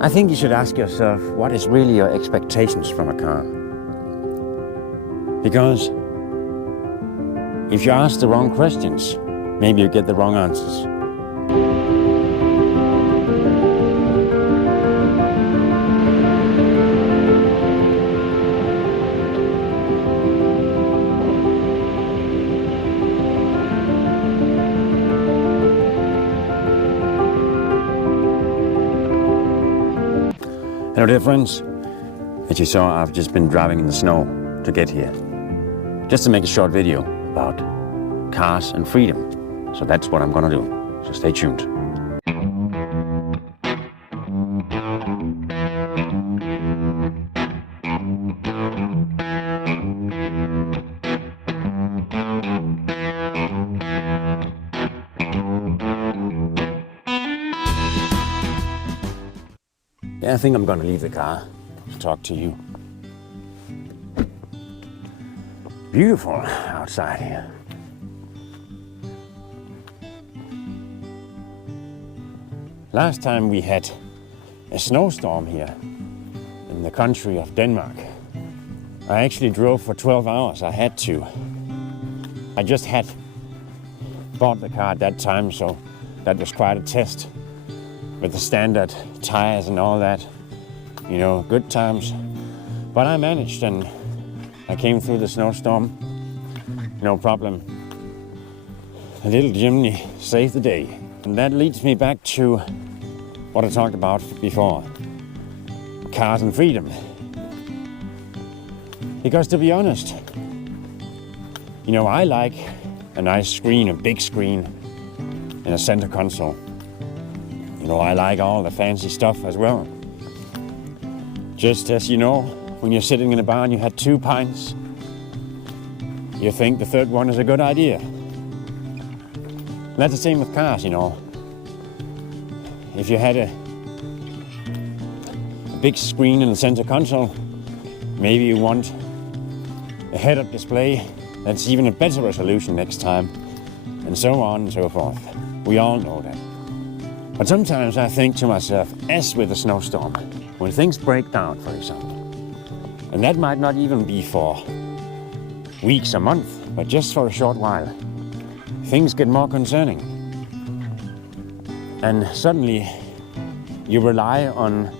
I think you should ask yourself, what is really your expectations from a car? Because if you ask the wrong questions, maybe you get the wrong answers. Hello dear friends, as you saw, I've just been driving in the snow to get here, just to make a short video about cars and freedom. So that's what I'm gonna do, so stay tuned. Yeah, I think I'm gonna leave the car to talk to you. Beautiful outside here. Last time we had a snowstorm here in the country of Denmark. I actually drove for 12 hours. I had to. I just had bought the car at that time, so that was quite a test. With the standard tires and all that, you know, good times. But I managed and I came through the snowstorm, no problem. The little Jimny saved the day. And that leads me back to what I talked about before, cars and freedom. Because to be honest, you know, I like a nice screen, a big screen in a center console. You know, I like all the fancy stuff as well. Just as you know, when you're sitting in a bar and you had 2 pints, you think the third one is a good idea. And that's the same with cars, you know. If you had a big screen in the center console, maybe you want a head-up display that's even a better resolution next time, and so on and so forth. We all know that. But sometimes I think to myself, as with a snowstorm, when things break down, for example, and that might not even be for weeks or months, but just for a short while, things get more concerning. And suddenly you rely on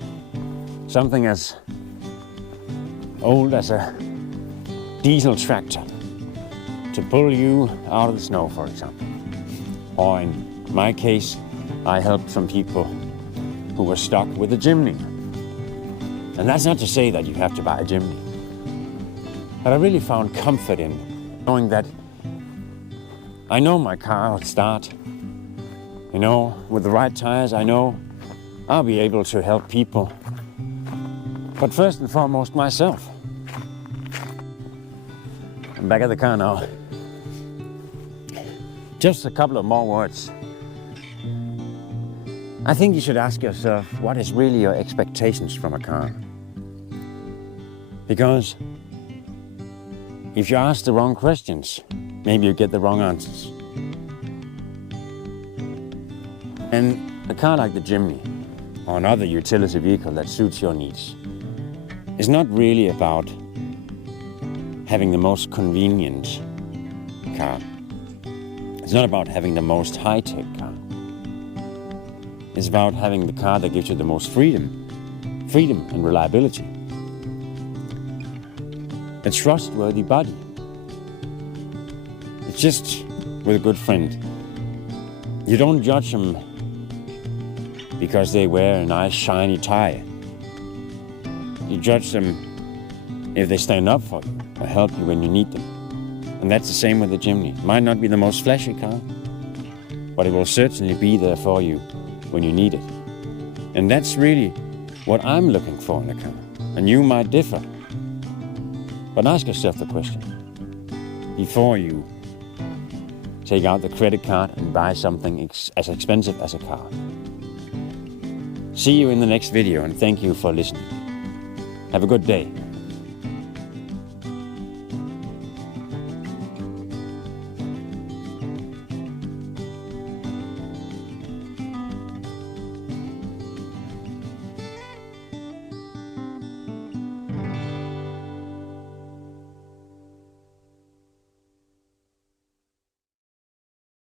something as old as a diesel tractor to pull you out of the snow, for example. Or in my case, I helped some people who were stuck with a Jimny. And that's not to say that you have to buy a Jimny. But I really found comfort in knowing that I know my car will start. You know, with the right tires, I know I'll be able to help people. But first and foremost, myself. I'm back at the car now. Just a couple of more words. I think you should ask yourself, what is really your expectations from a car? Because if you ask the wrong questions, maybe you get the wrong answers. And a car like the Jimny, or another utility vehicle that suits your needs, is not really about having the most convenient car. It's not about having the most high-tech car. It's about having the car that gives you the most freedom and reliability. A trustworthy body. It's just with a good friend. You don't judge them because they wear a nice shiny tie. You judge them if they stand up for you or help you when you need them. And that's the same with the Jimny. It might not be the most flashy car, but it will certainly be there for you when you need it. And that's really what I'm looking for in a car. And you might differ. But ask yourself the question before you take out the credit card and buy something as expensive as a car. See you in the next video, and thank you for listening. Have a good day.